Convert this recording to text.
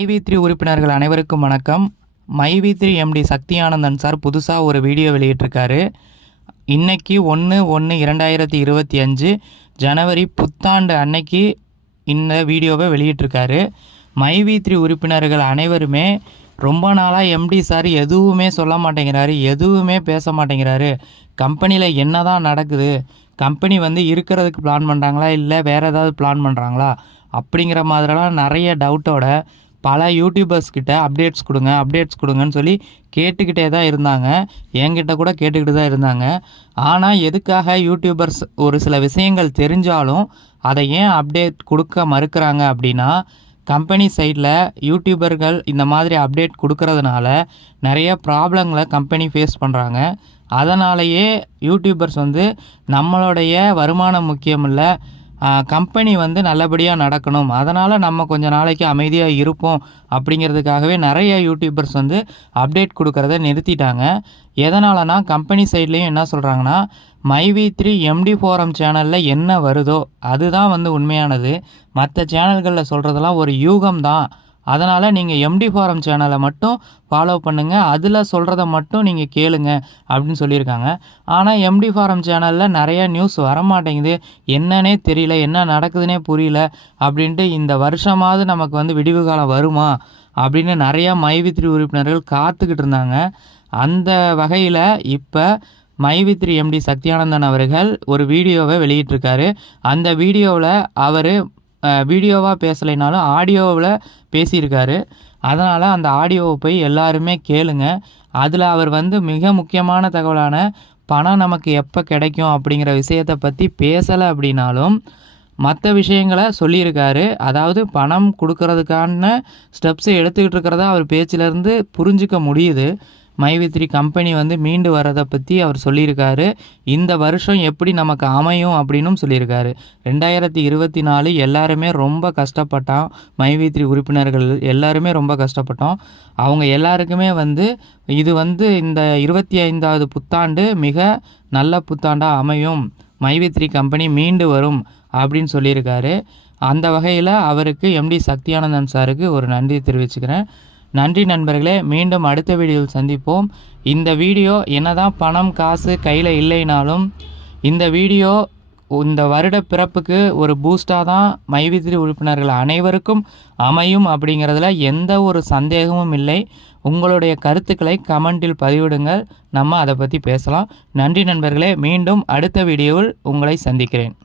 மைவி3 உறுப்பினர்கள் அனைவருக்கும் வணக்கம். மைவி3 எம்டி சக்தி ஆனந்தன் சார் புதுசாக ஒரு வீடியோ வெளியிட்டிருக்காரு. இன்னைக்கு 1/1/2025 ஜனவரி புத்தாண்டு அன்னைக்கு இந்த வீடியோவை வெளியிட்டிருக்காரு. மைவி3 உறுப்பினர்கள் அனைவருமே ரொம்ப நாளாக எம்டி சார் எதுவுமே சொல்ல மாட்டேங்கிறாரு, எதுவுமே பேச மாட்டேங்கிறாரு, கம்பெனியில் என்ன தான் நடக்குது, கம்பெனி இருக்கிறதுக்கு பிளான் பண்ணுறாங்களா இல்லை வேறு ஏதாவது பிளான் பண்ணுறாங்களா அப்படிங்கிற மாதிரிலாம் நிறைய டவுட்டோட பல யூடியூபர்ஸ் கிட்ட அப்டேட்ஸ் கொடுங்கன்னு சொல்லி கேட்டுக்கிட்டே தான் இருந்தாங்க. என்கிட்ட கூட கேட்டுக்கிட்டு தான் இருந்தாங்க. ஆனால் எதுக்காக யூடியூபர்ஸ் ஒரு சில விஷயங்கள் தெரிஞ்சாலும் அதை ஏன் அப்டேட் கொடுக்க மறுக்கிறாங்க அப்படின்னா, கம்பெனி சைடில் யூடியூபர்கள் இந்த மாதிரி அப்டேட் கொடுக்கறதுனால நிறைய ப்ராப்ளங்களை கம்பெனி ஃபேஸ் பண்ணுறாங்க. அதனாலேயே யூடியூபர்ஸ் நம்மளுடைய வருமானம் முக்கியம் இல்லை, கம்பெனி நல்லபடியாக நடக்கணும், அதனால் நம்ம கொஞ்ச நாளைக்கு அமைதியாக இருப்போம் அப்படிங்கிறதுக்காகவே நிறைய யூடியூபர்ஸ் அப்டேட் கொடுக்கறத நிறுத்திட்டாங்க. எதனாலனா கம்பெனி சைட்லேயும் என்ன சொல்கிறாங்கன்னா, மைவி3 எம்டி ஃபோரம் சேனலில் என்ன வருதோ அதுதான் உண்மையானது, மற்ற சேனல்களில் சொல்கிறதெல்லாம் ஒரு யூகம் தான், அதனால் நீங்கள் எம்டி ஃபாரம் சேனலை மட்டும் ஃபாலோ பண்ணுங்கள், அதில் சொல்கிறத மட்டும் நீங்கள் கேளுங்க அப்படின்னு சொல்லியிருக்காங்க. ஆனால் எம்டி ஃபாரம் சேனலில் நிறைய நியூஸ் வரமாட்டேங்குது, என்னன்னே தெரியல, என்ன நடக்குதுன்னே புரியல அப்படின்ட்டு இந்த வருஷமாவது நமக்கு விடிவு காலம் வருமா அப்படின்னு நிறையா மைவி3 உறுப்பினர்கள் காத்துக்கிட்டு இருந்தாங்க. அந்த வகையில் இப்போ மைவி3 எம்டி சக்தியானந்தன் அவர்கள் ஒரு வீடியோவை வெளியிட்டிருக்காரு. அந்த வீடியோவில் அவர் வீடியோவாக பேசலைனாலும் ஆடியோவில் பேசியிருக்காரு. அதனால் அந்த ஆடியோவை போய் எல்லாருமே கேளுங்க. அதில் அவர் மிக முக்கியமான தகவலான பணம் நமக்கு எப்போ கிடைக்கும் அப்படிங்கிற விஷயத்தை பற்றி பேசலை அப்படின்னாலும் மற்ற விஷயங்களை சொல்லியிருக்காரு. அதாவது பணம் கொடுக்கறதுக்கான ஸ்டெப்ஸை எடுத்துக்கிட்டு இருக்கிறதா அவர் பேச்சிலேருந்து புரிஞ்சிக்க முடியுது. மைவி3 கம்பெனி மீண்டு வரதை பற்றி அவர் சொல்லியிருக்காரு. இந்த வருஷம் எப்படி நமக்கு அமையும் அப்படின்னும் சொல்லியிருக்காரு. 2024 எல்லாருமே ரொம்ப கஷ்டப்பட்டோம், மைவி3 உறுப்பினர்கள் எல்லாருமே ரொம்ப கஷ்டப்பட்டோம். அவங்க எல்லாருக்குமே இது இந்த 25வது புத்தாண்டு மிக நல்ல புத்தாண்டாக அமையும், மைவி3 கம்பெனி மீண்டு வரும் அப்படின்னு சொல்லியிருக்காரு. அந்த வகையில் அவருக்கு எம்டி சக்தியானந்தன் சாருக்கு ஒரு நன்றி தெரிவிச்சுக்கிறேன். நன்றி நண்பர்களே, மீண்டும் அடுத்த வீடியோவில் சந்திப்போம். இந்த வீடியோ என்னதான் பணம் காசு கையில் இல்லைனாலும் இந்த வீடியோ இந்த வருட பிறப்புக்கு ஒரு பூஸ்டாக தான் மைவி3 உறுப்பினர்கள் அனைவருக்கும் அமையும் அப்படிங்கிறதுல எந்த ஒரு சந்தேகமும் இல்லை. உங்களுடைய கருத்துக்களை கமெண்டில் பதிவிடுங்கள், நம்ம அதை பற்றி பேசலாம். நன்றி நண்பர்களே, மீண்டும் அடுத்த வீடியோவில் உங்களை சந்திக்கிறேன்.